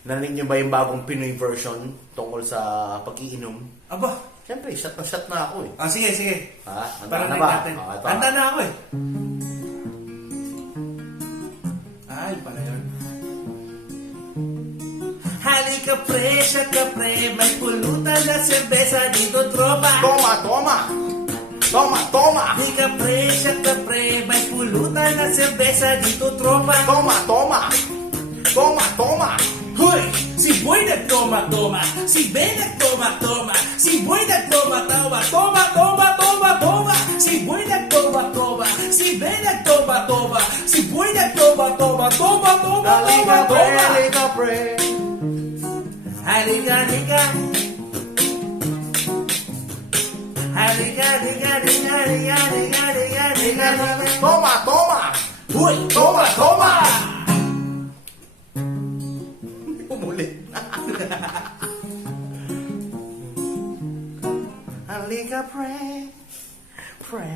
Narinig niyo ba yung bagong Pinoy version tungkol sa pag-iinom? Aba, Siyempre, shot na ako eh. sige, sige. Ha? Handa Para na na ba? natin. Okay, ito. Handa na ako eh. Ay, pala yun. Halika pre, shot ka pre, may pulutan na serbesa dito tropa. Toma, toma! Toma, toma! Di ka pre, shot ka pre, may pulutan na serbesa dito tropa. Toma, toma! Toma, toma! Hoy! Si Boy nagtoma-toma, si Ben nagtoma-toma, si Boy nagtoma-toma, toma-toma-toma-toma, si Boy nagtoma-toma, si Ben nagtoma-toma, si Boy nagtoma-toma, toma-toma-toma-toma. Halika, pre! Halika, halika. Halika, halika, halika, halika, halika, halika, halika. Toma, toma! Hoy! Toma, toma! Umulit. Halika, pre. Pre.